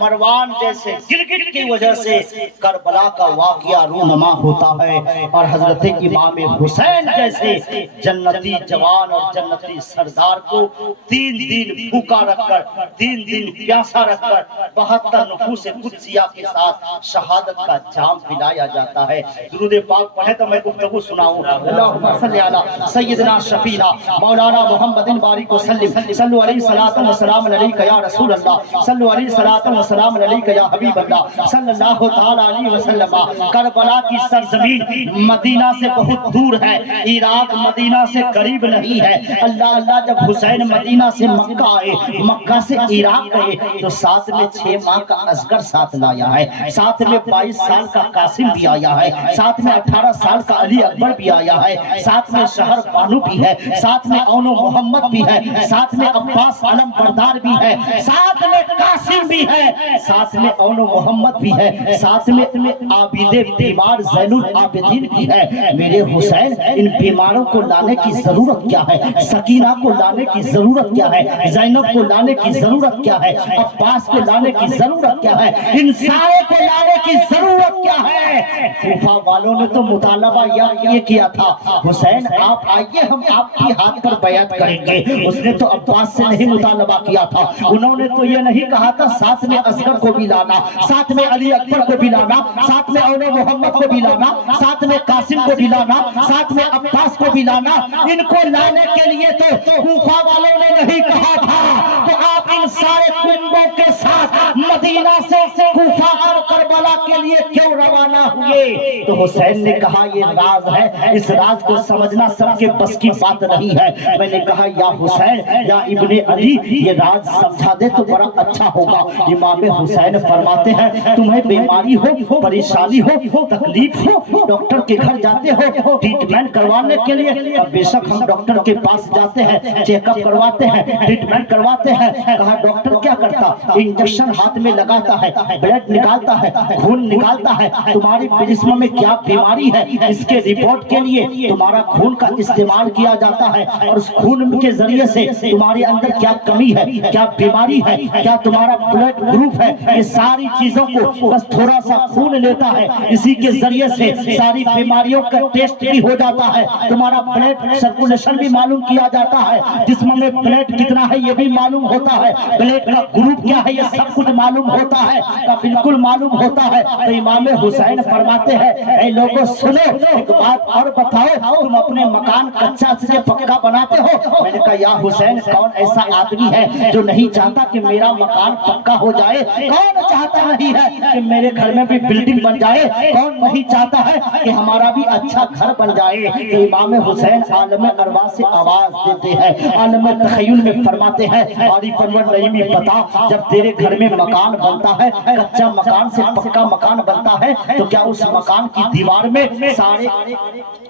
مروان جیسے گرگٹ کی وجہ سے کربلا کا واقعہ رونما ہوتا ہے، اور حضرت امام حسین جیسے جنتی جوان اور جنتی سردار کو 3 دن بھوکا رکھ کر، 3 دن پیاسا رکھ کر 72 نفوس قدسیہ کے ساتھ شہادت کا جام پلایا جاتا ہے۔ درود پاک پڑھے تو میں گفتگو سناؤں۔ اللہم صلی علی سیدنا شفینا مولانا محمد بارک وسلم، صلو علیہ الصلوۃ والسلام علیک یا رسول اللہ، صلو علیہ الصلوۃ والسلام علیک یا حبیب اللہ صلی اللہ تعالی علیہ وسلم۔ کربلا کی سرزمین مدینہ سے بہت دور ہے، عراق مدینہ سے قریب نہیں ہے۔ اللہ اللہ جب حسین مدینہ سے مکہ آئے، مکہ سے عراق گئے تو ساتھ میں 6 ماہ کا اصغر ساتھ لایا ہے، ساتھ میں 22 سال کا قاسم بھی آیا ہے، ساتھ میں 18 سال کا علی اکبر بھی آیا ہے، ساتھ میں شہر بانو بھی ہے، ساتھ میں اون و محمد بھی ہے، ساتھ میں عباس علم بردار بھی ہے، ساتھ میں قاسم بھی ہے، ساتھ میں اون و محمد بھی ہے، ساتھ میں عابد بیمار زین العابدین بھی ہے۔ میرے حسین ان بیماروں کو لانے کی ضرورت کیا ہے؟ سکینہ کو لانے کی ضرورت کیا ہے؟ زینب کو لانے کی ضرورت کیا ہے؟ عباس کو لانے کی ضرورت کیا ہے؟ ان سارے کو لانے کی ضرورت کیا ہے؟ کوفہ والوں نے تو مطالبہ یہ کیا تھا، حسین آپ آئیے ہم آپ کی ہاتھ پر بیعت کریں گے۔ اس نے تو عباس سے نہیں مطالبہ کیا تھا، انہوں نے تو یہ نہیں کہا تھا ساتھ میں اصغر کو بھی لانا، ساتھ میں علی اکبر کو بھی لانا، ساتھ میں اون محمد کو بھی لانا، ساتھ میں قاسم کو بھی لانا، ساتھ میں عباس کو بھی لانا۔ ان کو لانے کے لیے تو کوفہ والوں نے نہیں کہا تھا تو آپ ان سارے کنبوں کے ساتھ مدینہ سے کوفہ اور کربلا کے لیے کیوں روانہ ہوئے؟ تو حسین نے کہا یہ راز ہے، اس راز کو سمجھنا سب کے بس کی بات نہیں ہے۔ میں نے کہا یا حسین یا ابن علی یہ راز سمجھا دے تو بڑا اچھا ہوگا۔ امام حسین فرماتے ہیں تمہیں بیماری ہو، پریشانی ہو، تکلیف ہو، ڈاکٹر کے گھر جاتے ہو ٹریٹمنٹ کروانے کے لیے، بے شک ہم ڈاکٹر کے پاس جاتے ہیں، چیک اپ کرواتے ہیں، ٹریٹمنٹ کرواتے ہیں۔ کہا ڈاکٹر کیا کرتا؟ انجیکشن ہاتھ میں لگاتا ہے، بلڈ نکالتا ہے، خون نکالتا ہے، تمہاری جسم میں کیا بیماری ہے اس کے رپورٹ کے لیے تمہارا خون کا استعمال کیا جاتا ہے، اور اس خون کے ذریعے سے تمہارے اندر کیا کمی ہے، کیا بیماری ہے، کیا تمہارا بلڈ گروپ ہے، یہ ساری چیزوں کو بس تھوڑا سا خون لیتا ہے، اسی کے ذریعے سے ساری بیماریوں کا ٹیسٹ بھی ہو جاتا ہے، تمہارا بلڈ سرکولیشن بھی معلوم کیا جاتا ہے، جسم میں بلڈ کتنا ہے یہ بھی معلوم ہوتا ہے، بلڈ کا گروپ کیا ہے یہ سب کچھ معلوم ہوتا ہے، بالکل معلوم ہوتا ہے۔ تو امام حسین فرماتے ہیں اے لوگوں سنو ایک بات اور بتاؤ، تم اپنے مکان کچا سے پکا بناتے ہو؟ میں نے کہا یا حسین کون ایسا آدمی ہے جو نہیں چاہتا کہ میرا مکان پکا ہو جائے؟ کون چاہتا نہیں ہے کہ میرے گھر میں بھی بلڈنگ بن جائے؟ کون نہیں چاہتا ہے کہ ہمارا بھی اچھا گھر بن جائے؟ تو امام حسین عالم ارواح سے آواز دیتے ہیں، عالم تخیل میں فرماتے ہیں عارف انور نعیمی بتا جب تیرے گھر میں مکان بنتا ہے، کچا مکان سے پکا مکان بنتا ہے، تو کیا اس مکان کی دیوار میں سارے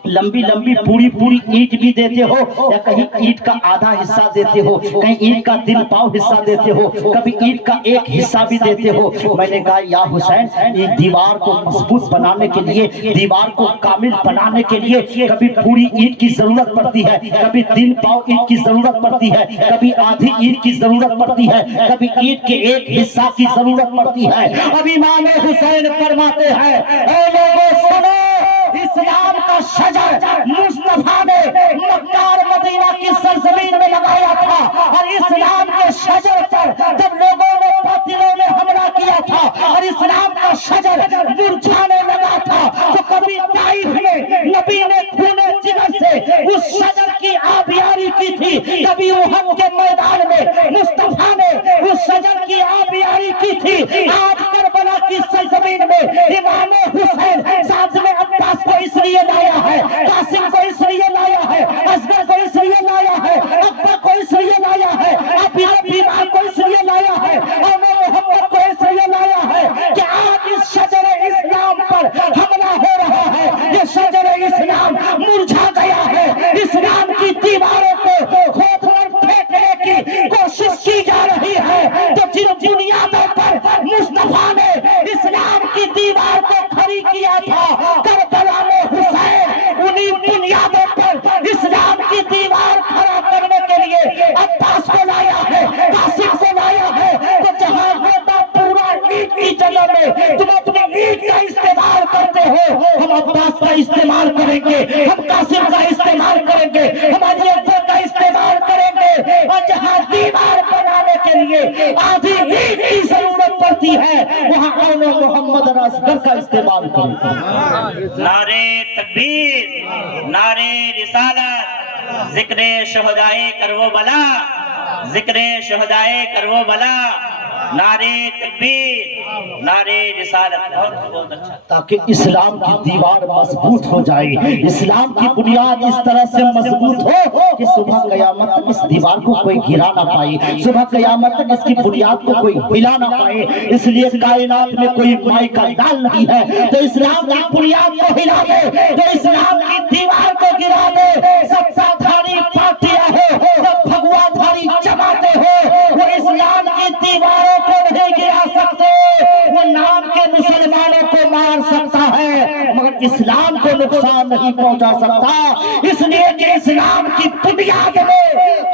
لمبی لمبی پوری اینٹ بھی دیتے ہو، یا کہیں اینٹ کا آدھا حصہ دیتے ہو، کہیں اینٹ کا 3 پاؤ حصہ دیتے ہو، کبھی اینٹ کا 1 حصہ بھی دیتے ہو؟ میں نے کہا یا حسین ایک دیوار کو مضبوط بنانے کے لیے، دیوار کو کامل بنانے کے لیے کبھی پوری اینٹ کی ضرورت پڑتی ہے، کبھی 3 پاؤ اینٹ کی ضرورت پڑتی ہے، کبھی آدھی اینٹ کی ضرورت پڑتی ہے، کبھی اینٹ کے 1 حصہ کی ضرورت پڑتی ہے۔ اب امام حسین فرماتے ہیں اے لوگوں سنو، اسلام کا شجر مصطفیٰ نے مکہ اور مدینہ کی سرزمین میں لگایا تھا، اور اسلام کے شجر پر جب لوگوں نے باطلوں نے حملہ کیا تھا اور اسلام کا شجر مرجھانے لگا تھا، تو کبھی طائف میں نبی نے خونے جگر سے اس شجر کی آبیاری کی تھی، کبھی احد کے میدان میں مصطفیٰ نے اس شجر کی آبیاری کی تھی۔ آج کربلا کی سرزمین میں امام حسین ساتھ میں عباس کو اس لیے لایا ہے، قاسم کو اس لیے لایا ہے، اصغر کو اس لیے لایا ہے، ابا کو اس لیے لایا ہے، عابد بیمار کو اس لیے لایا ہے، اور محمد کو اس لیے لایا ہے کہ آج اس شجر اسلام پر حملہ ہو رہا ہے، یہ شجر اسلام مرجھا گیا ہے، اسلام کی دیواروں کو کھود کر پھینکنے کی میں تم اپنے عید کا استعمال کرتے ہو، ہم عباس کا استعمال کریں گے، ہم قاسم کا استعمال کریں گے، ہماری ابو کا استعمال کریں گے، اور جہاں دیوار بنانے کے لیے آدھی عید کی ضرورت پڑتی ہے وہاں اول محمد اور اصغر کا استعمال کریں گے۔ نعرے تکبیر، نعرے رسالت، ذکر شہدائے کربلا، ذکر شہدائے کربلا، نعرے تکبیر، نعرے رسالت۔ بہت اچھا، تاکہ اسلام کی دیوار مضبوط ہو جائے، اسلام کی بنیاد اس طرح سے مضبوط ہو کہ صبح قیامت تک اس دیوار کو کوئی گرا نہ پائے، صبح قیامت تک اس کی بنیاد کو کوئی ہلا نہ پائے۔ اس لیے کائنات میں کوئی مائی کا ڈال نہیں ہے تو اسلام کی بنیاد کو ہلا دے، تو اسلام کی دیوار کو گرا دے۔ ستا دھاری پارٹیاں ہو یا بھگوا دھاری جماعتیں ہو، وہ اسلام کی دیواروں کو نہیں گرا سکتے، وہ نام کے مسلمانوں کو مار سکتا ہے مگر اسلام کو نقصان نہیں پہنچا سکتا۔ اس لیے کہ اسلام کی بنیاد میں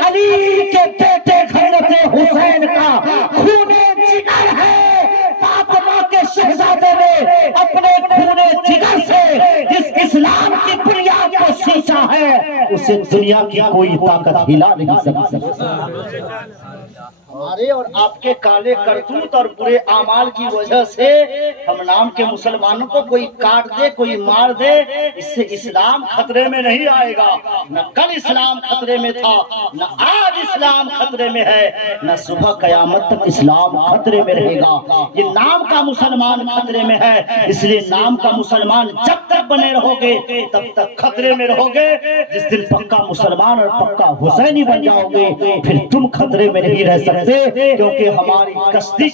علی کے بیٹے حضرت حسین کا خون جگر ہے۔ فاطمہ کے شہزادے نے اپنے خون جگر سے جس اسلام کی بنیاد کو سینچا ہے اسے دنیا کی کوئی طاقت ہلا نہیں سکتی۔ ہمارے اور آپ کے کالے کرتوت اور برے اعمال کی وجہ سے ہم نام کے مسلمانوں کو کوئی کاٹ دے، کوئی مار دے، اس سے اسلام خطرے میں نہیں آئے گا۔ نہ کل اسلام خطرے میں تھا، نہ آج اسلام خطرے میں ہے، نہ صبح قیامت تک اسلام خطرے میں رہے گا۔ یہ نام کا مسلمان خطرے میں ہے، اس لیے نام کا مسلمان جب تک بنے رہو گے تب تک خطرے میں رہو گے۔ جس دن پکا مسلمان اور پکا حسینی بن جاؤ گے پھر تم خطرے میں نہیں رہ سکتے، کیونکہ ہماری کشتی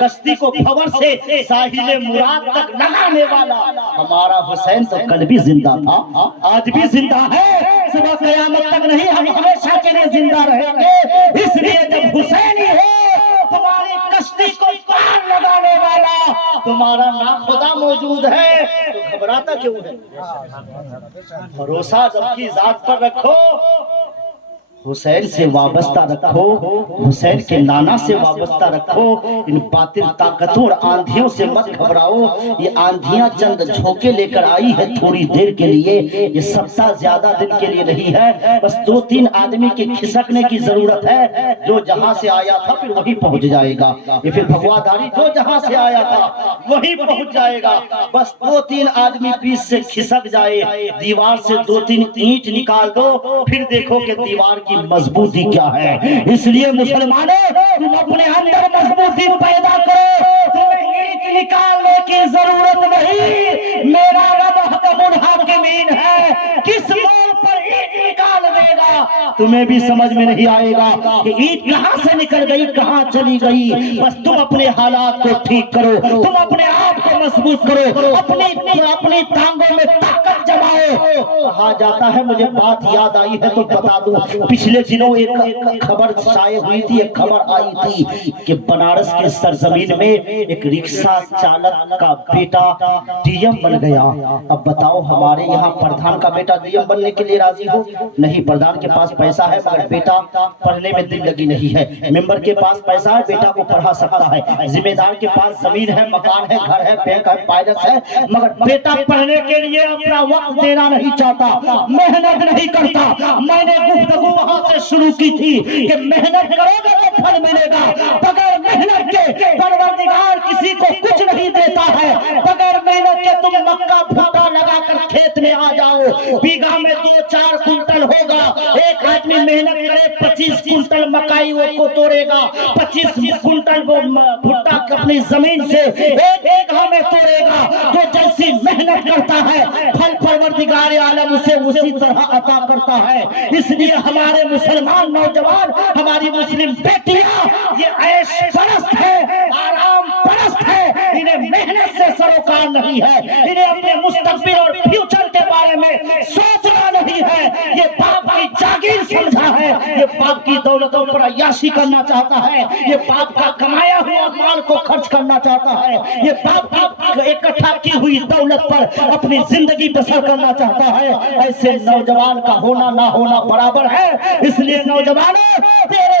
کشتی کو بھور سے ساحل مراد تک لگانے والا ہمارا حسین تو کل بھی زندہ تھا، آج بھی زندہ ہے، صبح قیامت تک نہیں، ہم ہمیشہ کے لیے زندہ رہیں گے۔ اس لیے جب حسینی ہو تمہاری کشتی کو پار لگانے والا تمہارا ناخدا موجود ہے تو گھبراتا کیوں ہے؟ بھروسہ جب کی ذات پر رکھو، حسین سے وابستہ رکھو، حسین کے نانا سے وابستہ رکھو، ان باطل طاقتوں اور آندھیوں سے مت گھبراؤ۔ یہ آندھیاں چند جھونکے لے کر آئی ہے تھوڑی دیر کے لیے، یہ سبتا زیادہ دن کے لیے نہیں ہے، بس 2-3 آدمی کے کھسکنے کی ضرورت ہے، جو جہاں سے آیا تھا پھر وہی پہنچ جائے گا، یہ پھر بھگواداری جو جہاں سے آیا تھا وہی پہنچ جائے گا، بس 2-3 آدمی بیچ سے کھسک جائے، دیوار سے 2-3 اینٹ نکال دو، پھر دیکھو کہ دیوار کی مضبوطی کیا ہے۔ اس لیے مسلمانوں تم اپنے اندر مضبوطی پیدا کرو، تمہیں اینٹ نکالنے کی ضرورت نہیں، میرا رب حکم الحاکمین ہے، کس موڑ پر اینٹ نکال دے گا تمہیں بھی سمجھ میں نہیں آئے گا کہ اینٹ کہاں سے نکل گئی کہاں چلی گئی۔ بس تم اپنے حالات کو ٹھیک کرو، تم اپنے آپ کو مضبوط کرو، اپنی ٹانگوں میں طاقت جماؤ۔ کہا جاتا ہے، مجھے بات یاد آئی ہے تو بتا دوں، پچھلے دنوں ایک خبر شائع ہوئی تھی، ایک خبر آئی تھی کہ بنارس کے سرزمین میں ایک رکشہ چالک کا بیٹا ڈی ایم بن گیا۔ اب بتاؤ ہمارے یہاں پردھان کا بیٹا ڈی ایم بننے کے لیے راضی ہو؟ نہیں، پردھان کے پاس پیسہ ہے مگر بیٹا پڑھنے میں دل لگی نہیں ہے، ممبر کے پاس پیسہ ہے بیٹا کو پڑھا سکتا ہے، ذمہ دار کے پاس زمین ہے، مکان ہے، گھر ہے، بینک ہے، پائلٹ ہے، مگر بیٹا پڑھنے کے لیے اپنا وقت دینا نہیں چاہتا، محنت نہیں کرتا۔ میں نے گفتگو وہاں سے شروع کی تھی کہ محنت کرو گے تو پھل ملے گا، بغیر محنت کے پروردگار کسی کو کچھ نہیں دیتا ہے، بغیر محنت کے تم مکہ بھٹا لگا کر کھیت میں آ جاؤ، بیگھہ میں 2-4 کنٹل ہوگا، ایک آدمی محنت کرے 25 کنٹل مکائی وہ کو توڑے گا، 25 کنٹل وہ بھٹا اپنی زمین سے ایک بیگھہ میں توڑے گا، جو جیسی محنت کرتا ہے پھل پروردگار عالم اسے اسی طرح عطا کرتا ہے۔ اس لیے ہمارے مسلمان نوجوان، ہماری مسلم بیٹیاں یہ عیش پرست ہے، آرام پرست ہے، انہیں محنت سے سروکار نہیں ہے، انہیں اپنے مستقبل اور فیوچر کے بارے میں سوچنا نہیں ہے، یہ باپ کی جاگیر سمجھا ہے، یہ باپ کی دولتوں پر عیاشی کرنا چاہتا ہے، یہ باپ کا کمایا ہوا مال کو خرچ کرنا چاہتا ہے، یہ باپ کی اکٹھا کی ہوئی دولت پر اپنی زندگی بسر کرنا چاہتا ہے۔ ایسے نوجوان کا ہونا نہ ہونا برابر ہے، اس لیے نوجوانوں تیرے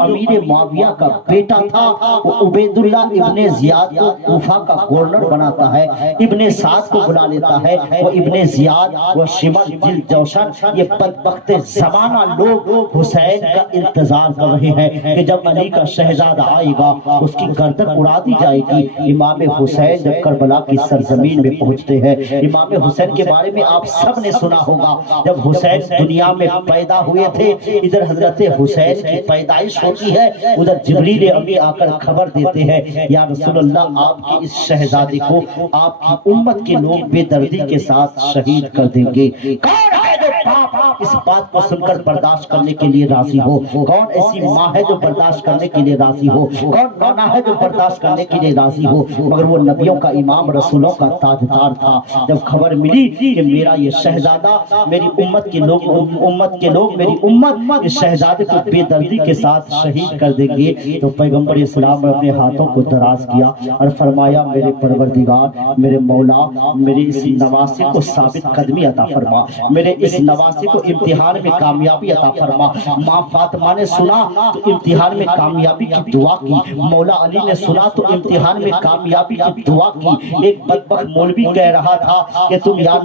امیر معاویہ کا بیٹا تھا وہ عبیداللہ ابن زیاد کو کوفہ کا گورنر بناتا ہے، ابن سعد کو بلا لیتا ہے، وہ ابن زیاد وہ شمر جل جوشن، یہ بدبخت زمانہ لوگ حسین کا انتظار کر رہے ہیں کہ جب علی کا شہزادہ آئے گا اس کی گردن اڑا دی جائے گی۔ امام حسین جب کربلا کی سرزمین میں پہنچتے ہیں، امام حسین کے بارے میں آپ سب نے سنا ہوگا، جب حسین دنیا میں پیدا ہوئے تھے، ادھر حضرت حسین کی پیدائش ہوتی ہے، ادھر جبریل امی آ کر خبر دیتے ہیں یا رسول اللہ آپ کے اس شہزادے کو آپ کی امت کے لوگ بے دردی کے ساتھ شہید کر دیں گے۔ کون ہے جو باپ اس بات کو سن کر برداشت کرنے کے لیے راضی ہو؟ کون ایسی ماں ہے جو برداشت کرنے کے لیے راضی ہو؟ کون نانا ہے جو برداشت کرنے کے لیے راضی ہو؟ مگر وہ نبیوں کا امام، رسولوں کا تاجدار تھا۔ جب خبر ملی کہ میرا یہ شہزادہ، میری امت کے لوگ میری امت اس شہزادے کو بے دردی کے ساتھ شہید کر دیں گے، تو پیغمبر اسلام نے اپنے ہاتھوں کو دراز کیا اور فرمایا میرے پروردگار، میرے مولا، میرے اس نواسے کو ثابت قدمی عطا فرما، میرے اس نواسے کو امتحان میں کامیابی عطا فرما۔ ماں فاطمہ نے سنا تو امتحان میں کامیابی کی دعا کی، مولا علی نے سنا تو امتحان میں کامیابی کی دعا کی۔ ایک بدبخت مولوی کہہ رہا تھا کہ تم یا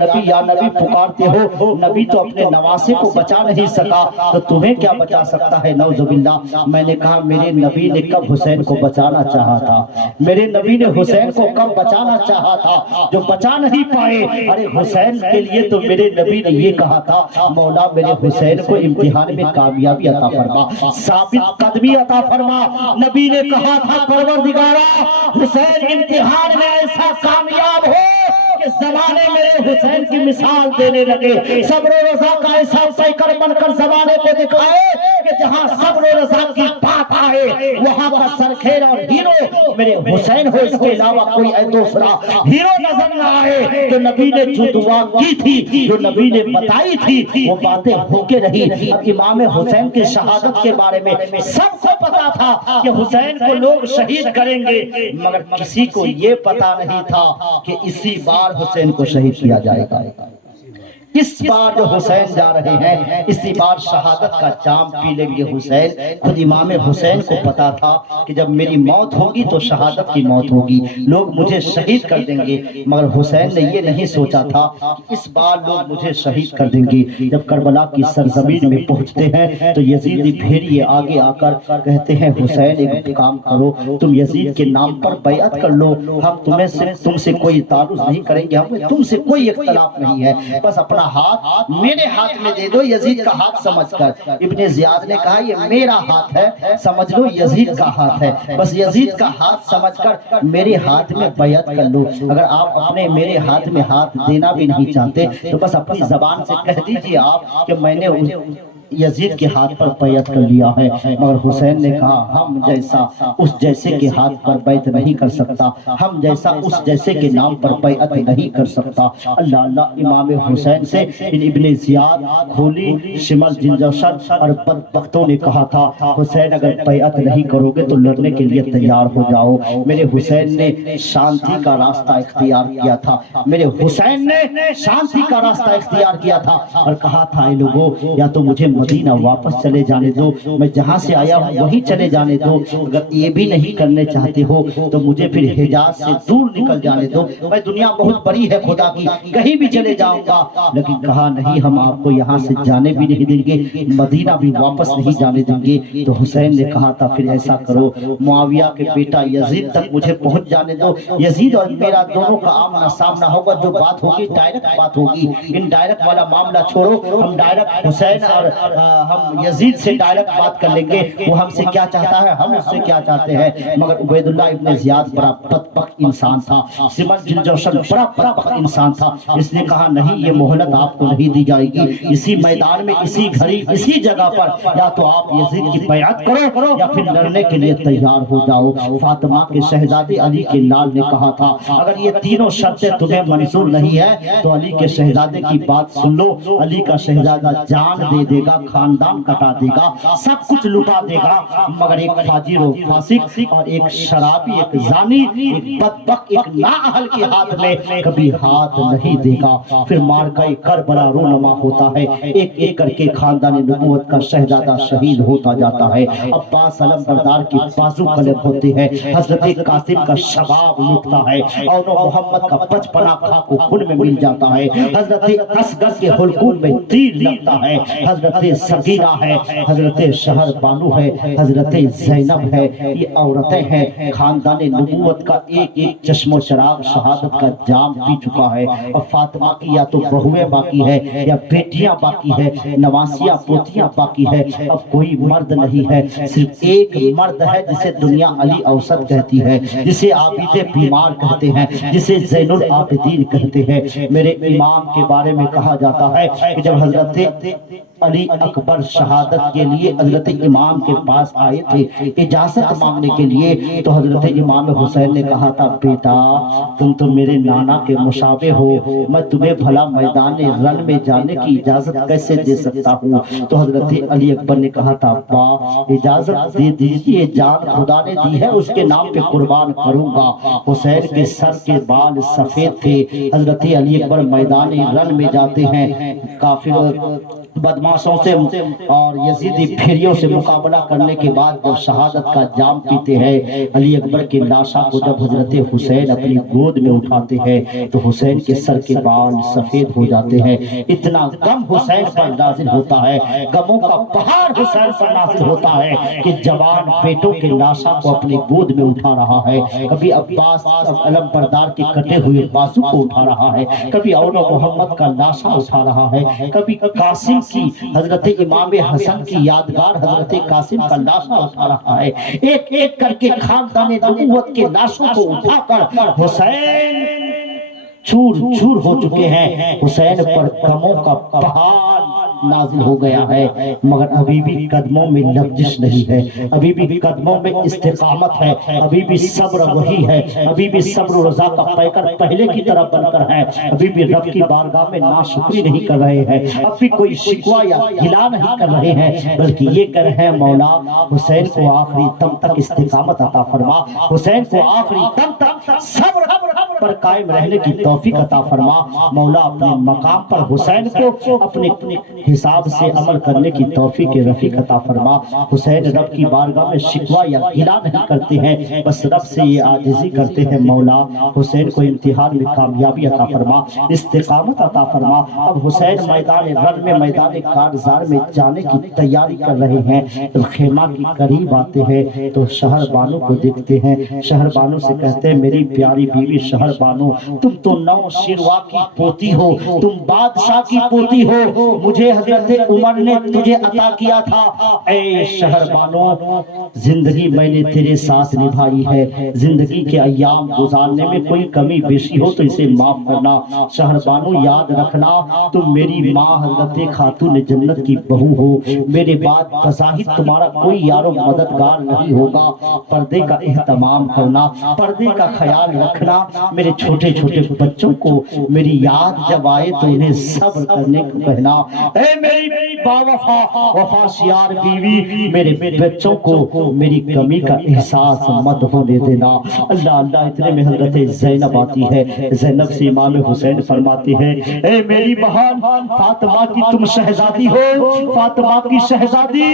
نبی پکارتے ہو، نبی تو اپنے نواسے کو بچا نہیں سکا تو تمہیں کیا بچا سکتا ہے؟ نعوذ باللہ۔ میں نے کہا میرے نبی نے کب حسین کو بچانا چاہا تھا؟ میرے نبی نے حسین کو کب بچانا چاہا تھا جو بچا نہیں پائے؟ ارے حسین کے لیے تو میرے نبی نے یہ کہا تھا مولا میرے حسین کو امتحان میں کامیابی عطا فرما، ثابت قدمی عطا فرما۔ نبی نے کہا تھا پروردگارا حسین امتحان میں ایسا کامیاب ہو کہ زمانے میرے حسین کی مثال دینے لگے، صبر و رضا کا ایسا پیکر بن کر زمانے کو دکھائے کہ جہاں صبر و رضا کی بات آئے وہاں کا سرخیر اور ہیرو میرے حسین ہو، اس کے علاوہ کوئی دوسرا ہیرو نظر نہ آئے۔ تو نبی نے جو دعا کی تھی، جو نبی نے بتائی تھی، وہ باتیں ہو کے رہی۔ اب امام حسین کی شہادت کے بارے میں سب کو پتا تھا کہ حسین کو لوگ شہید کریں گے، مگر کسی کو یہ پتا نہیں تھا کہ اسی بار حسین کو شہید کیا جائے گا۔ اس بار جو حسین جا رہے ہیں اسی بار شہادت کا جام پی لیں گے حسین۔ خود امام حسین کو پتا تھا کہ جب میری موت ہوگی تو شہادت کی موت ہوگی، لوگ مجھے شہید کر دیں گے، مگر حسین نے یہ نہیں سوچا تھا کہ اس بار لوگ مجھے شہید کر دیں گے۔ جب کربلا کی سرزمین میں پہنچتے ہیں تو یزیدی بھیڑیے آگے آ کر کہتے ہیں حسین ایک کام کرو، تم یزید کے نام پر بیعت کر لو، ہم تم سے کوئی تعارض نہیں کریں گے، ہمیں تم سے کوئی اختلاف نہیں ہے، بس اپنا ہاتھ میرے ہاتھ میں دے دو یزید کا ہاتھ سمجھ کر۔ ابن زیاد نے کہا یہ میرا ہاتھ ہے، سمجھ لو یزید کا ہاتھ ہے، بس یزید کا ہاتھ سمجھ کر میرے ہاتھ میں بیعت کر لو۔ اگر آپ اپنے میرے ہاتھ میں ہاتھ دینا بھی نہیں چاہتے تو بس اپنی زبان سے کہہ دیجئے آپ کہ میں نے یزید کے ہاتھ پر بیعت کر لیا ہے۔ مگر حسین نے کہا ہم جیسا اس جیسے کے ہاتھ پر بیعت نہیں کر سکتا، ہم جیسا اس جیسے کے نام پر بیعت نہیں کر سکتا۔ اللہ اللہ امام حسین سے ان ابن زیاد، کھولی، شمل جنجوشن اور بدبختوں نے کہا تھا حسین اگر بیعت نہیں کرو گے تو لڑنے کے لیے تیار ہو جاؤ۔ میرے حسین نے شانتی کا راستہ اختیار کیا تھا، میرے حسین نے شانتی کا راستہ اختیار کیا تھا اور کہا تھا اے لوگو یا تو مجھے مدینہ واپس چلے جانے دو، میں جہاں سے آیا ہوں وہیں چلے جانے دو، اگر یہ بھی نہیں کرنے چاہتے ہو تو مجھے پھر حجاز سے دور نکل جانے دو، میں دنیا بہت بڑی ہے خدا کی، کہیں بھی چلے جاؤں گا۔ لیکن کہا نہیں ہم آپ کو یہاں سے جانے بھی نہیں دیں گے، مدینہ بھی واپس نہیں جانے دیں گے۔ تو حسین نے کہا تھا پھر ایسا کرو معاویہ کے بیٹا یزید تک مجھے پہنچ جانے دو، یزید اور میرا دونوں کا آمنا سامنا ہوگا، جو بات ہوگی ڈائریکٹ بات ہوگی، ان ڈائریکٹ والا معاملہ چھوڑو، ہم ڈائریکٹ حسین اور ہم یزید سے ڈائریکٹ بات کر لیں گے، وہ ہم سے کیا چاہتا ہے ہم اس سے کیا چاہتے ہیں۔ مگر عبیداللہ ابن زیاد بڑا بدبخت انسان تھا، سمن جنجوشن بڑا بدبخت انسان تھا، اس نے کہا نہیں یہ مہلت آپ کو نہیں دی جائے گی، اسی میدان میں اسی گھڑی اسی جگہ پر یا تو آپ یزید کی بیعت کرو یا پھر لڑنے کے لیے تیار ہو جاؤ۔ فاطمہ کے شہزادے علی کے لال نے کہا تھا اگر یہ تینوں شرطیں تمہیں منظور نہیں ہے تو علی کے شہزادے کی بات سن لو، علی کا شہزادہ جان دے دے گا گا، خاندان کٹا دے گا، سب کچھ لٹا دے گا، مگر ایک فاجر و فاسق اور ایک شرابی، ایک زانی، ایک بدبخت، ایک نااہل کے ہاتھ میں کبھی ہاتھ نہیں دے گا۔ پھر مارکہ کربلا رونما ہوتا ہے، ایک ایک کر کے خاندان نبوت کا شہزادہ شہید ہوتا جاتا ہے۔ عباس علم بردار کی بازو قلب ہوتے ہیں، حضرت قاسم کا شباب لٹتا ہے، اور محمد کا بچپنا خاک و خون میں مل جاتا ہے، حضرت اصغر کے حلقوم میں تیر لگتا ہے، حضرت سکینہ ہے، حضرت شہر بانو ہے، حضرت زینب ہے، یہ عورتیں ہیں۔ خاندان نبوت کا ایک ایک چشم و چراغ شہادت کا جام پی چکا ہے، اور فاطمہ کی یا تو بہویں باقی ہے یا بیٹیاں باقی ہے، نواسیاں پوتیاں باقی ہے، اب کوئی مرد نہیں ہے، صرف ایک مرد ہے جسے دنیا علی اوسط کہتی ہے، جسے عابد بیمار کہتے ہیں، جسے زین العابدین کہتے ہیں۔ میرے امام کے بارے میں کہا جاتا ہے کہ جب حضرت علی اکبر شہادت کے لیے حضرت امام کے پاس آئے تھے اجازت مانگنے کے لیے، تو حضرت امام حسین نے کہا تھا بیٹا تم تو میرے نانا کے مشابہ ہو، میں تمہیں بھلا میدان رن میں جانے کی اجازت کیسے دے سکتا ہوں؟ تو حضرت علی اکبر نے کہا تھا ابا اجازت دے دیجئے، جان خدا نے دی ہے اس کے نام پہ قربان کروں گا۔ حسین کے سر کے بال سفید تھے، حضرت علی اکبر میدان رن میں جاتے ہیں، کافر بدماشوں سے اور یزیدی پھیریوں سے مقابلہ کرنے کے بعد جب شہادت کا جام پیتے ہیں، علی اکبر کی لاشا کو جب حضرت حسین اپنی گود میں اٹھاتے ہیں تو حسین کے سر کے بال سفید ہو جاتے ہیں۔ اتنا غم حسین پر نازل ہوتا ہے، غموں کا پہاڑ حسین پر نازل ہوتا ہے کہ جوان بیٹوں کے لاشا کو اپنی گود میں اٹھا رہا ہے، کبھی عباس علم بردار کے کٹے ہوئے بازو کو اٹھا رہا ہے، کبھی اول محمد کا لاشا اٹھا رہا ہے، کبھی قاسم کی حضرت امام حسن کی یادگار حضرت قاسم کا لاشا اٹھا رہا ہے۔ ایک ایک کر کے خاندان نبوت کے لاشوں کو اٹھا کر حسین چور چور ہو چکے ہیں، حسین پر غموں کا پہاڑ نازل ہو گیا ہے، مگر ابھی بھی قدموں میں لغزش نہیں ہے، ابھی بھی قدموں میں استقامت ہے، ابھی بھی صبر وہی ہے، ابھی بھی صبر و رضا کا پیکر پہلے کی طرح بن کر ہے، ابھی بھی رب کی بارگاہ میں ناشکری نہیں کر رہے ہیں، اب بھی کوئی شکوہ یا گلہ نہیں کر رہے ہیں، بلکہ یہ کر رہے ہیں مولا حسین کو آخری دم تک استقامت عطا فرما، حسین کو آخری دم تک صبر پر قائم رہنے کی توفیق عطا فرما، مولا اپنے مقام پر حسین کو اپنے حساب سے عمل کرنے کی توفیق رفیق عطا فرما۔ حسین رب کی بارگاہ میں شکوہ یا گلہ نہیں کرتے ہیں، بس رب سے یہ عاجزی کرتے ہیں مولا حسین کو امتحان میں کامیابی عطا فرما، استقامت عطا فرما۔ اب حسین میدان رن میں میدان کارزار میں جانے کی تیاری کر رہے ہیں، جب خیمہ کی قریب آتے ہیں تو شہر بانو کو دیکھتے ہیں، شہر بانو سے کہتے ہیں میری پیاری بیوی شہر بانو تم تو نو شیروا کی پوتی ہو، تم بادشاہ کی پوتی ہو، مجھے حضرت عمر نے تجھے عطا کیا تھا، اے شہر بانو زندگی میں نے تیرے ساتھ نبھائی ہے، زندگی کے ایام گزارنے میں کوئی کمی بیشی ہو تو اسے معاف کرنا، شہر بانو یاد رکھنا تم میری ماں حضرت خاتون جنت کی بہو ہو، میرے بعد بظاہر تمہارا کوئی یار و مددگار نہیں ہوگا، پردے کا اہتمام کرنا، پردے کا خیال رکھنا، میرے چھوٹے چھوٹے بچوں کو میری یاد جب آئے تو انہیں صبر کرنے کو کہنا، اے میری باوفا وفا شیار بیوی میرے بچوں کو میری کمی کا احساس مت ہونے دینا۔ اللہ اللہ اتنے میں حضرت زینب آتی ہے، زینب سے امام حسین فرماتی ہے اے میری بہن فاطمہ کی تم شہزادی ہو، فاطمہ کی شہزادی،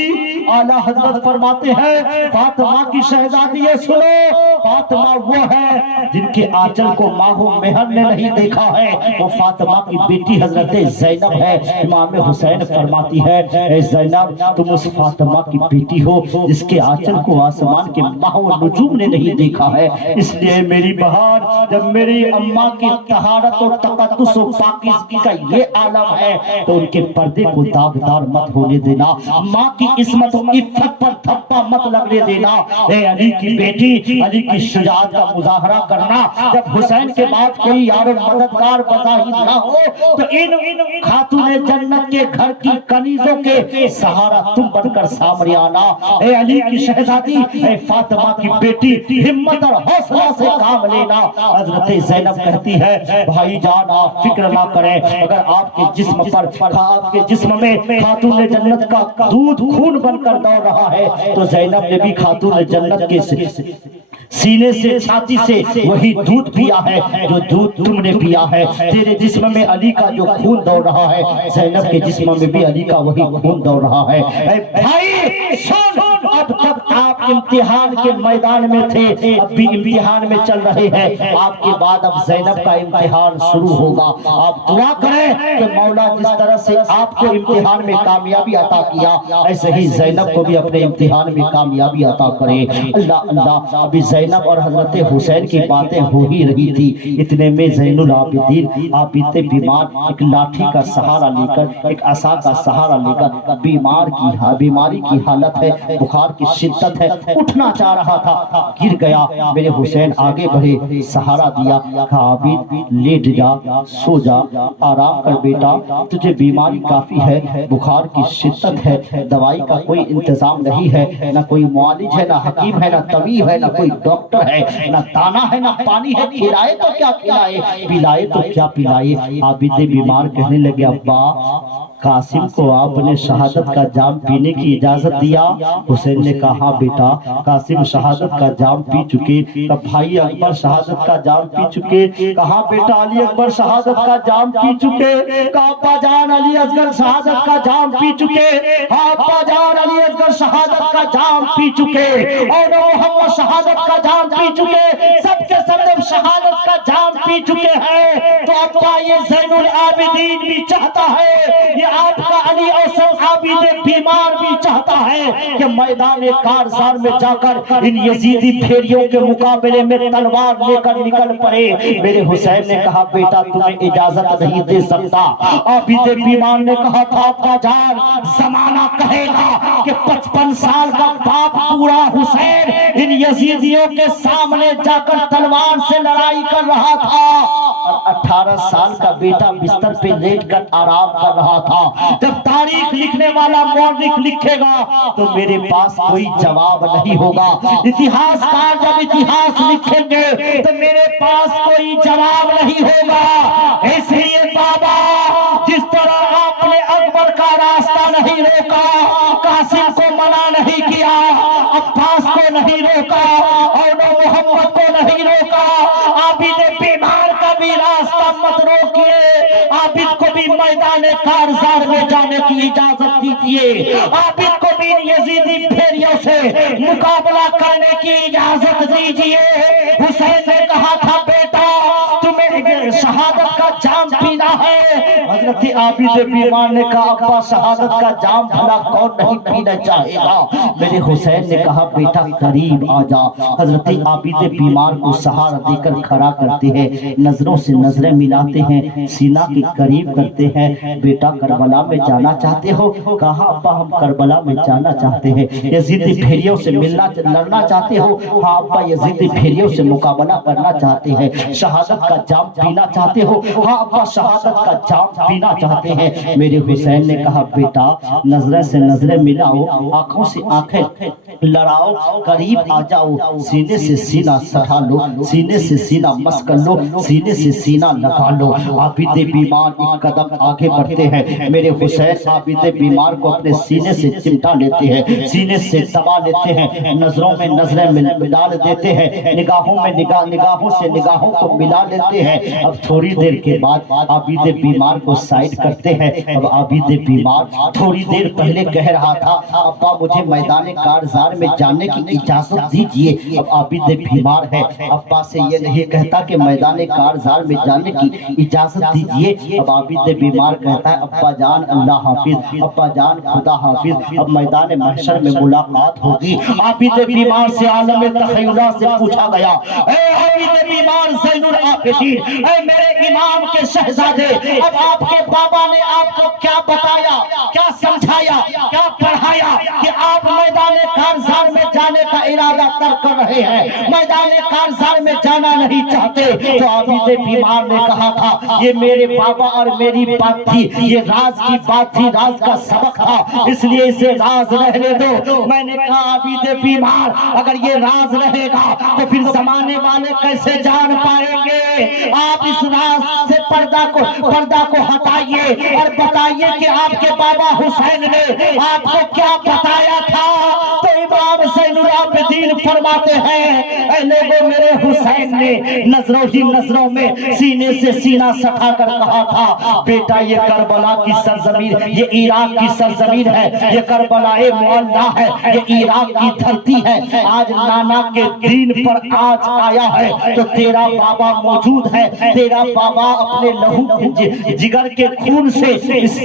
اعلیٰ حضرت فرماتے ہیں فاطمہ کی شہزادی ہے، سنو فاطمہ وہ ہے جن کے آنچل کو ماہ و مہر نے نہیں دیکھا ہے، وہ فاطمہ کی بیٹی حضرت زینب ہے۔ امام حسین فرماتی ہے اے زینب تم اس فاطمہ کی بیٹی ہو جس کے آنچل کو آسمان کے ماہ و نجوم نے نہیں دیکھا ہے، اس لیے میری بہن جب میری اماں کی طہارت و تقدس و پاکیزگی کا یہ عالم ہے تو ان کے پردے کو داغدار مت ہونے دینا، ماں کی عصمت و عفت پر دھبا مت لگنے دینا۔ اے علی کی بیٹی، علی کی شجاعت کا مظاہرہ کرنا، جب حسین کے بعد کوئی یار و مددگار بظاہر نہ ہو تو ان خاتون جنت کے گھر کی کنیزوں کے سہارا تم بن کر سامنے آنا۔ اے علی کی شہزادی، اے فاطمہ کی بیٹی، ہمت اور حوصلہ سے کام لینا۔ حضرت زینب کہتی ہے بھائی جان آپ فکر نہ کریں، اگر آپ کے جسم پر آپ کے جسم میں خاتون جنت کا دودھ خون بن کر دوڑ رہا ہے تو زینب نے بھی خاتون جنت کے سینے سے چھاتی سے وہی دودھ پیا ہے جو دودھ تم نے پیا ہے۔ تیرے جسم میں علی کا جو خون دوڑ رہا ہے زینب کے جسم میں بھی علی کا وہی خون دوڑ رہا ہے۔ اے بھائی سن، اب تک آپ امتحان کے میدان میں تھے، اب بھی امتحان میں چل رہے ہیں، آپ کے بعد اب زینب کا امتحان شروع ہوگا۔ آپ دعا کریں کہ مولا جس طرح سے آپ کو امتحان میں کامیابی عطا کیا ایسے ہی زینب کو بھی اپنے امتحان میں کامیابی عطا کرے۔ اللہ اللہ، ابھی زینب اور حضرت حسین کی باتیں ہو ہی رہی تھی، اتنے میں زین العابدین آپ بیتے بیمار ایک لاٹھی کا سہارا لے کر، ایک عصا کا سہارا لے کر، بیماری کی حالت ہے، بخار کی شدت ہے، اٹھنا چاہ رہا تھا، گر گیا۔ میرے حسین آگے بڑھے، سہارا دیا، کہا عابد لیٹ جا، سو جا، آرام کر بیٹا، تجھے بیماری کافی ہے، بخار کی شدت ہے، دوائی کا کوئی انتظام نہیں ہے، نہ کوئی معالج ہے، نہ حکیم ہے، نہ طبیب ہے، نہ کوئی ڈاکٹر ہے، نہ دانا ہے، نہ پانی ہے، کھلائے تو کیا کھلائے، پلائے تو کیا پلائے۔ عابد بیمار کہنے لگے ابا قاسم کو آپ نے شہادت کا جام پینے کی اجازت دیا؟ حسین نے کہا بیٹا قاسم شہادت کا جام پی چکے۔ کہا بھائی اکبر شہادت کا جام پی چکے؟ کہا بیٹا علی اکبر شہادت کا جام پی چکے۔ کہا ابا جان علی اصغر شہادت کا جام پی چکے؟ ہاں ابا جان علی اصغر شہادت کا جام پی چکے، اور محمد شہادت کا جام پی چکے، سب کے سب شہادت کا جام پی چکے ہیں۔ تو ابا یہ زین العابدین بھی چاہتا ہے، یہ آپ کا علی اوسط عابد بیمار بھی چاہتا ہے کہ میدان کارزار میں جا کر ان یزیدی بھیڑیوں کے مقابلے میں تلوار لے کر نکل پڑے۔ میرے حسین نے کہا بیٹا تمہیں اجازت نہیں دے سکتا۔ عابد بیمار نے کہا تھا ابا جان زمانہ کہے گا کہ 55 سال کا باپ پورا حسین ان یزیدیوں کے سامنے جا کر تلوار سے لڑائی کر رہا تھا، اور 18 سال کا بیٹا بستر پہ لیٹ کر آرام کر رہا تھا۔ جب تاریخ لکھنے والا مورخ لکھے گا تو میرے پاس کوئی جواب نہیں ہوگا، اتہاس کار جب اتہاس لکھیں گے تو میرے پاس کوئی جواب نہیں ہوگا۔ اس لیے بابا جس طرح آپ نے اکبر کا راستہ نہیں روکا، قاسم کو منع نہیں کیا، عباس کو نہیں روکا، اور محمد کو نہیں روکا، عابد بیمار کا بھی راستہ مت روکیے، عابد کو بھی میدان کارزار میں جانے کی اجازت دیجیے، عابد کو بھی یزیدی بھیڑیوں سے مقابلہ کرنے کی اجازت دیجیے۔ حسین نے کہا تھا بیٹا تمہیں شہادت کا جام پینا ہے۔ حضرت عابد بیمار نے کہا ابا شہادت کا جام بھلا کون نہیں پینا چاہے گا۔ میرے حسین نے کہا بیٹا قریب آ جا۔ حضرت عابد بیمار کو سہارا دے کر کھڑا کرتے ہیں، نظروں سے نظریں ملاتے ہیں، سینہ کے قریب کرتے ہیں۔ بیٹا کربلا میں جانا چاہتے ہو؟ کہا ابا ہم کربلا میں جانا چاہتے ہیں۔ یزیدی بھیڑیوں سے لڑنا چاہتے ہو؟ ہاں ابا یزیدی بھیڑیوں سے مقابلہ کرنا چاہتے ہیں۔ شہادت کا جام پینا چاہتے ہو؟ ہاں ابا شہادت کا جام پینا چاہتے ہیں۔ میرے حسین نے کہا بیٹا نظریں سے نظریں ملاؤ، آنکھوں سے آنکھیں لڑاؤ، قریب آ جاؤ، سینے سے سینہ سٹا لو، سینے سے سینہ مس کر لو، سینے سے سینہ لگا لو۔ عابد بیمار ایک قدم آگے بڑھتے ہیں۔ میرے حسین عابد بیمار کو اپنے سینے سے چمٹا لیتے ہیں، سینے سے دبا لیتے ہیں، نظروں میں نظریں ملا دیتے ہیں، نگاہوں میں نگاہوں سے نگاہوں کو ملا لیتے ہیں۔ اب تھوڑی دیر کے بعد عابد بیمار کو سائیڈ کرتے ہیں۔ اب عابد بیمار تھوڑی دیر پہلے کہہ رہا تھا ابا مجھے میدان کارزار میں جانے کی اجازت دیجیے، اب عابد بیمار ہے، ابا سے یہ نہیں کہتا کہ میدان کارزار میں جانے کی اجازت دیجیے۔ اب عابد بیمار کہتا ہے ابا جان اللہ حافظ، ابا جان خدا حافظ، اب میدان محشر میں ملاقات ہوگی۔ عابد بیمار سے عالم تخیلہ سے پوچھا گیا اے عابد بیمار زین العابدین، اے میرے امام کے شہزادے، اب آپ کے بابا نے آپ کو کیا بتایا، کیا سمجھایا، کیا پڑھایا کہ آپ میدان کارزار میں جانے کا ارادہ ترک کر رہے ہیں، میدان کارزار میں جانا نہیں چاہتے؟ تو عابد بیمار نے کہا تھا یہ میرے بابا اور میری بات تھی، یہ راز کی بات تھی، راز کا سبق تھا، اس لیے اسے راز رہنے دو۔ میں نے کہا عابد بیمار اگر یہ راز رہے گا تو پھر زمانے والے کیسے جان پائیں گے؟ آپ اس راز سے پردہ کو ہٹائیے اور بتائیے کہ آپ کے بابا حسین نے آپ کو کیا بتایا تھا۔ تو امام زین العابدین فرماتے ہیں اے لوگوں میرے حسین نے نظروں ہی نظروں میں سینے سے سینہ سٹا کر کہا تھا بیٹا یہ کربلا کی سرزمین، یہ عراق کی سرزمین ہے، یہ کربلا معلیٰ ہے، یہ عراق کی دھرتی ہے، آج نانا کے دین پر آج آیا ہے تو تیرا بابا موجود ہے، تیرا بابا اپنے لہو جگر کے خون سے اس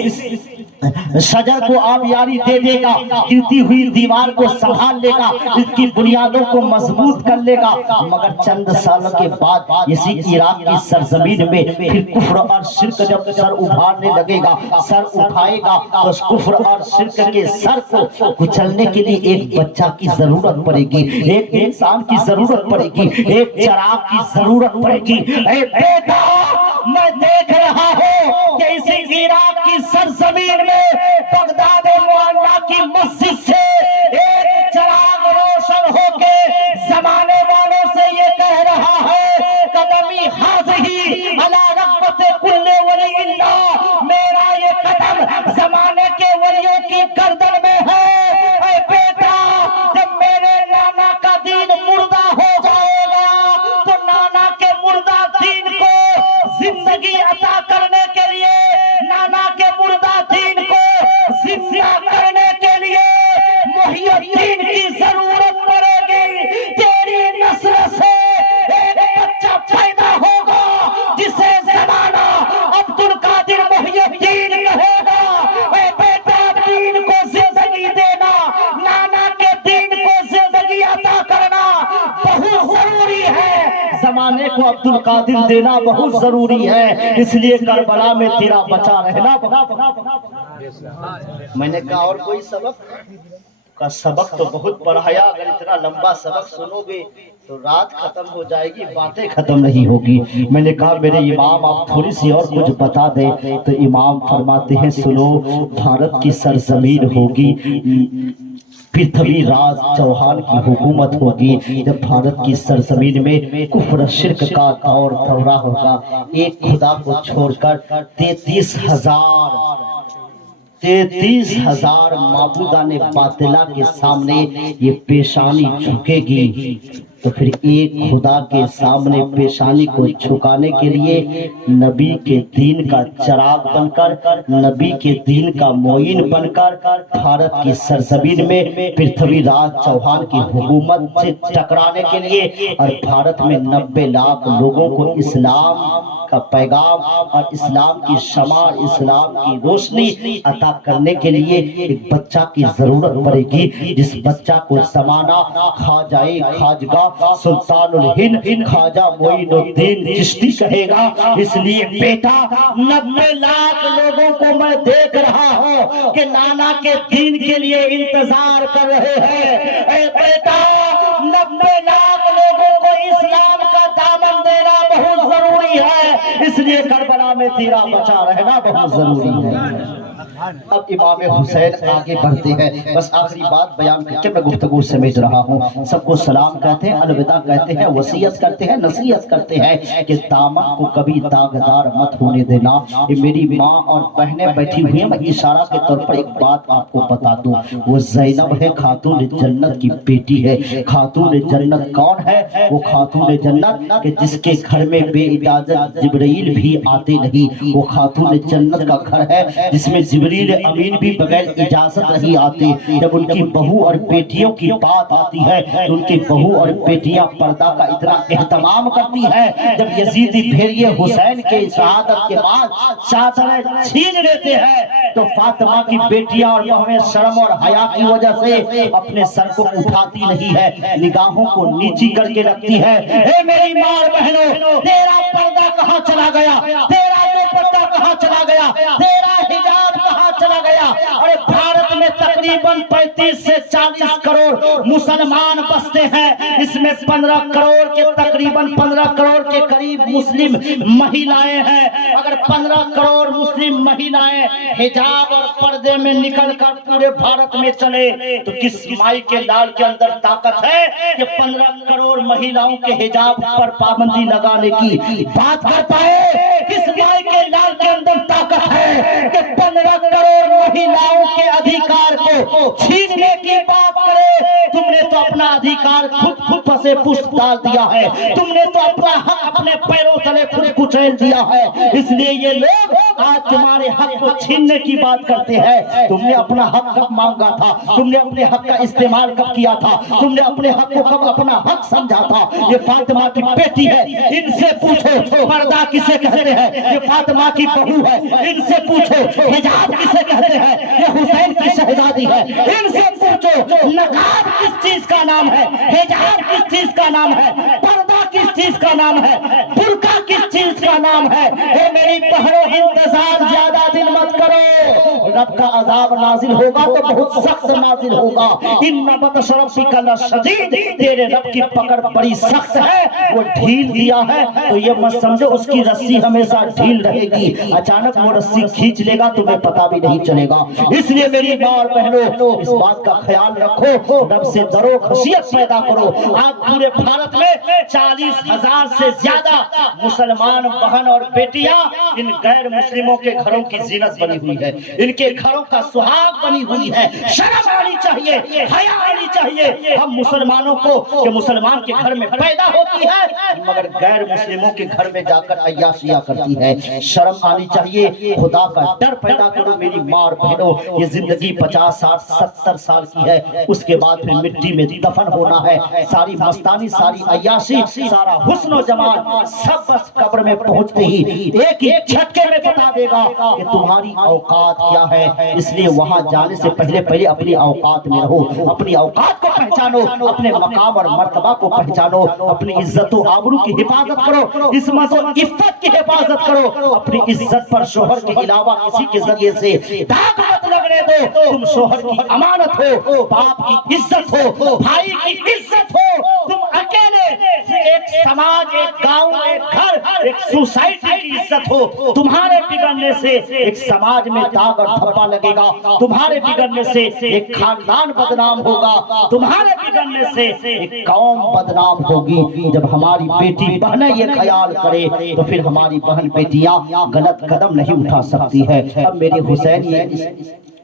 شجر کو آبیاری دے دے گا، گرتی ہوئی دیوار کو سنبھال لے گا، اس کی بنیادوں کو مضبوط کر لے گا۔ مگر چند سالوں کے بعد اسی عراق کی سرزمین میں پھر کفر اور شرک جب سر ابھارنے لگے گا، سر اٹھائے گا تو اس کفر اور شرک کے سر کو کچلنے کے لیے ایک بچہ کی ضرورت پڑے گی، ایک انسان کی ضرورت پڑے گی، ایک چراغ کی ضرورت پڑے گی۔ اے بیٹا میں دیکھ رہا ہوں کہ اسی عراق کی سرزمین میں بغداد معلیٰ کی مسجد سے ایک چراغ روشن ہو کے زمانے والوں سے یہ کہہ رہا ہے قدمی حاضی علی رغبت کل ولی اللہ، میرا یہ قدم زمانے کے ولیوں کی گردن میں ہے۔ اے بیٹا جب میرے نانا کا دین مردہ ہو جائے گا تو نانا کے مردہ دین کو زندگی عطا کرنے کے لیے، نانا کے مردہ دین کو زندہ کرنے کے لیے محی الدین کی ضرورت پڑے گی۔ تیری نسل سے ایک بچہ پیدا ہوگا جسے زمانہ عبد القادر محی الدین کہے گا۔ اے بیٹا دین کو زندگی دینا، نانا کے دین کو زندگی عطا کرنا بہت ضروری ہے، زمانے کو عبد القادر دینا بہت ضروری ہے، اس لیے کربلا میں تیرا بچا رہنا۔ میں نے کہا اور کوئی سبق کا سبق تو بہت پڑھایا، اگر اتنا لمبا سبق سنو گے تو رات ختم ہو جائے گی، باتیں ختم نہیں ہوگی۔ میں نے کہا میرے امام آپ تھوڑی سی اور کچھ بتا دیں، تو امام فرماتے ہیں سنو، بھارت کی سرزمین ہوگی، پرتھوی راج چوہان کی حکومت ہوگی، جب بھارت کی سرزمین میں کفر شرک کا دور دورہ ہوگا، ایک خدا کو چھوڑ کر 33,000 معبودان باطلہ کے سامنے یہ پیشانی جھکے گی، تو پھر ایک خدا کے سامنے پیشانی کو جھکانے کے لیے نبی کے دین کا چراغ بن کر، نبی کے دین کا معین بن کر بھارت کی سرزمین میں پرتھوی راج چوہان کی حکومت سے ٹکرانے کے لیے اور بھارت میں 90 لاکھ لوگوں کو اسلام کا پیغام اور اسلام کی شمع، اسلام کی روشنی عطا کرنے کے لیے ایک بچہ کی ضرورت پڑے گی، جس بچہ کو زمانہ خواجہ خواجگاہ سلطان الہند خواجہ معین الدین چشتی کہے گا۔ اس لیے بیٹا 90 لاکھ لوگوں کو میں دیکھ رہا ہوں کہ نانا کے دین کے لیے انتظار کر رہے ہیں۔ اے بیٹا 90 لاکھ لوگوں کو اسلام کا دامن دینا بہت ضروری ہے، اس لیے کربلا میں تیرا بچا رہنا بہت ضروری ہے۔ اب امام حسین آگے بڑھتے ہیں، بس آخری بات بیان کر کے میں گفتگو سمیٹ رہا ہوں۔ سب کو سلام کہتے ہیں، الوداع کہتے ہیں، وصیت کرتے ہیں، نصیحت کرتے ہیں کہ دامن کو کبھی داغدار مت ہونے دینا۔ یہ میری ماں اور بہنیں بیٹھی ہوئی ہیں، میں اشارہ کے طور پر ایک بات آپ کو بتا دوں، وہ زینب ہے، خاتون جنت کی بیٹی ہے۔ خاتون جنت کون ہے؟ وہ خاتون جنت کہ جس کے گھر میں بے اجازت جبرائیل بھی آتے نہیں، وہ خاتون جنت کا گھر ہے جس میں جبرائیل امین بھی بغیر اجازت نہیں آتے۔ جب ان کی بہو اور بیٹیوں کی بات آتی ہے تو ان کی بہو اور بیٹیاں پردہ کا اتنا اہتمام کرتی ہیں، جب یزیدی بھیڑیے حسین کے شہادت کے بعد چادریں چھین لیتے ہیں تو فاطمہ کی بیٹیاں اور بہویں شرم اور حیا کی وجہ سے اپنے سر کو اٹھاتی نہیں ہے، نگاہوں کو نیچی کر کے رکھتی ہے۔ اے میری ماں اور بہنوں، تیرا پردہ کہاں چلا گیا؟ تیرا دوپٹہ کہاں چلا گیا؟ تیرا حجاب کہاں چلا گیا؟ اور بھارت میں تقریباً 35 سے 40 کروڑ مسلمان بستے ہیں، اس میں 15 کروڑ کے تقریباً 15 کروڑ کے قریب مسلم مہیلائیں ہیں۔ اگر 15 کروڑ مسلم مہیلائیں حجاب اور پردے میں نکل کر پورے بھارت میں چلے تو کس مائی کے لال کے اندر طاقت ہے کہ 15 کروڑ مہیلاؤں کے حجاب پر پابندی لگانے کی بات کر پائے؟ کس مائی کے لال کے اندر طاقت ہے کہ 15 کروڑ مہیلاؤں کے ادھیکار کو چھیننے کی بات کرے؟ تم نے تو اپنا ادھیکار خود پسے پشت ڈال دیا ہے، تم نے تو اپنا حق اپنے پیروں تلے خود کچیل دیا ہے۔ اس لیے یہ لوگ آج تمہارے حق کو چھیننے کی بات کرتے ہیں۔ تم نے اپنا حق کب مانگا تھا؟ تم نے اپنے حق کا استعمال کب کیا تھا؟ تم نے اپنے حق کو کب اپنا حق سمجھا تھا؟ یہ فاطمہ کی بیٹی ہے، ان سے پوچھو پردہ کسے کہتے ہیں؟ یہ فاطمہ کی بہو ہے، ان سے پوچھو حجاب کسے کہتے ہیں؟ یہ حسین کی شہزادی ہے، ان سے پوچھو نقاب کس چیز کا نام ہے، حجاب کس چیز کا نام ہے، پردہ کس چیز کا نام ہے، برقع کس چیز کا نام ہے؟ اے میری بہنوں، انتظار زیادہ دن مت کرو، رب کا عذاب نازل ہوگا تو بہت سخت نازل ہوگا۔ ان بطش ربک لشدید، تیرے رب کی پکڑ بڑی سخت ہے، وہ ڈھیل دیا ہے تو یہ مت سمجھو اس کی رسی ہمیشہ ڈھیل رہے گی، اچانک وہ رسی کھینچ لے گا تمہیں پتہ بھی نہیں چلے گا۔ اس لیے میری ماں اور بہنوں، اس بات کا خیال رکھو، رب سے ڈرو، خشیت پیدا کرو۔ آج پورے بھارت میں 40,000 سے زیادہ مسلمان بہن اور بیٹیاں ان غیر مسلموں کے گھروں کی زینت بنی ہوئی ہے، ان کے گھروں کا سہاگ بنی ہوئی ہے۔ شرم آنی چاہیے، حیا آنی چاہیے ہم مسلمانوں کو کہ مسلمان کے گھر میں پیدا ہوتی ہے مگر غیر مسلموں کے گھر میں جا کر عیاشیاں کرتی ہے۔ شرم آنی چاہیے، خدا کا ڈر پیدا کرو میری ماں اور بہنوں۔ یہ زندگی 50 60 70 سال کی ہے، اس کے بعد پھر مٹی میں دفن ہونا ہے۔ ساری مستانی، ساری عیاشی، سارا حسن و جمال سب بس قبر میں پہنچتے ہی ایک ہی جھٹکے میں بتا دے گا کہ تمہاری اوقات کیا ہے۔ اس لیے وہاں جانے سے پہلے اپنی اوقات میں رہو، اپنی اوقات کو پہچانو، اپنے مقام اور مرتبہ کو پہچانو، اپنی عزت و آبرو کی حفاظت کرو، عصمت و عفت کی حفاظت کرو۔ اپنی عزت پر شوہر کے علاوہ کسی کے ذریعے سے داغ مت لگنے دو۔ تم شوہر کی امانت ہو، باپ کی عزت ہو، بھائی کی عزت ہو۔ تم اکیلے ایک سماج، ایک گاؤں، ایک گھر، ایک سوسائٹی کی عزت ہو۔ تمہارے بگڑنے سے ایک سماج میں داغ اور دھبا لگے گا، تمہارے بگڑنے سے ایک خاندان بدنام ہوگا، تمہارے بگڑنے سے ایک قوم بدنام ہوگی۔ جب ہماری بیٹی بہنیں یہ خیال کرے تو پھر ہماری بہن بیٹیاں غلط قدم نہیں اٹھا سکتی ہے۔ اب میرے حسین یہ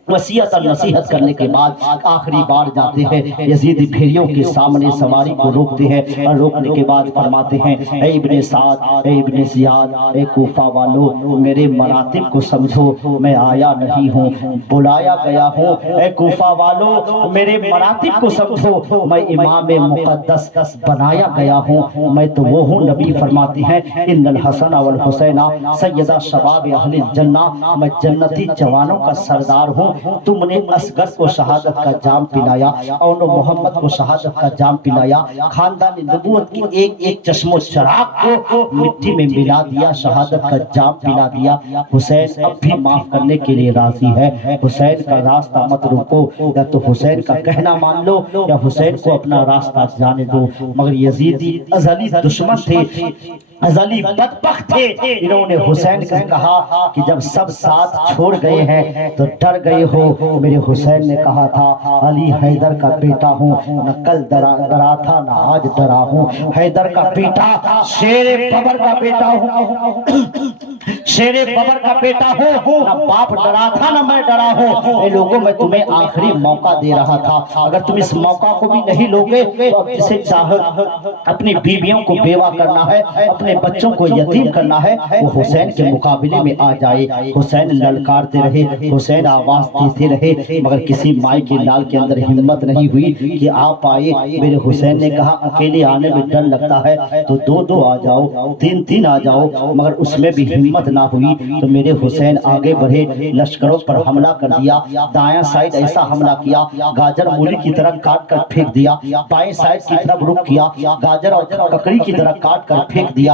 وصیت اور نصیحت کرنے کے بعد آخری بار جاتے ہیں، یزید بھیڑیوں کے سامنے سواری کو روکتے ہیں اور روکنے کے بعد فرماتے ہیں، اے ابن سعد، اے ابن زیاد، اے کوفہ والو، میرے مراتب کو سمجھو، میں آیا نہیں ہوں، بلایا گیا ہوں۔ اے کوفہ والو، میرے مراتب کو سمجھو، میں امام مقدس بنایا گیا ہوں، میں تو وہ ہوں۔ نبی فرماتے ہیں، ان الحسن والحسین سیدہ شباب اہل الجنہ، میں جنتی جوانوں کا سردار ہوں۔ تم نے اصغر کو شہادت کا جام پلایا، اون محمد کو شہادت کا جام پلایا، خاندان نبوت کی ایک ایک چشم و چراغ کو مٹی میں ملا دیا، شہادت کا جام پلا دیا۔ حسین اب بھی معاف کرنے کے لیے راضی ہے۔ حسین کا راستہ مت روکو، یا تو حسین کا کہنا مان لو یا حسین کو اپنا راستہ جانے دو۔ مگر یزیدی ازلی دشمن تھے، ازلی بدبخت تھے، انہوں نے حسین سے کہا کہ جب سب ساتھ چھوڑ گئے ہیں تو ڈر گئے ہو۔ میرے حسین نے کہا تھا، علی حیدر کا بیٹا ہوں، نہ کل ڈرا تھا نہ آج ڈرا ہوں، حیدر کا بیٹا، شیر ببر کا بیٹا ہوں، شیر ببر کا بیٹا ہوں، نہ باپ ڈرا تھا نہ میں ڈرا ہوں۔ اے لوگوں، میں تمہیں آخری موقع دے رہا تھا، اگر تم اس موقع کو بھی نہیں لوگے تو اب جسے چاہے اپنی بیویوں کو بیوہ کرنا ہے، اپنے بچوں کو یتیم کرنا ہے، وہ حسین کے مقابلے میں آ جائے۔ حسین للکارتے رہے، حسین آواز دیتے رہے، مگر کسی مائی کے لال کے اندر ہمت نہیں ہوئی کہ آپ آئے۔ میرے حسین نے کہا، اکیلے آنے میں ڈر لگتا ہے تو دو دو آ جاؤ، تین تین آ جاؤ، مگر اس میں بھی ہمت نہ ہوئی تو میرے حسین آگے بڑھے، لشکروں پر حملہ کر دیا۔ دایاں سائیڈ ایسا حملہ کیا، گاجر مولی کی طرح کاٹ کر پھینک دیا، بائیں سائیڈ کی طرف رخ کیا، گاجر اور ککڑی کی طرح کاٹ کر پھینک دیا۔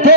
2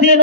3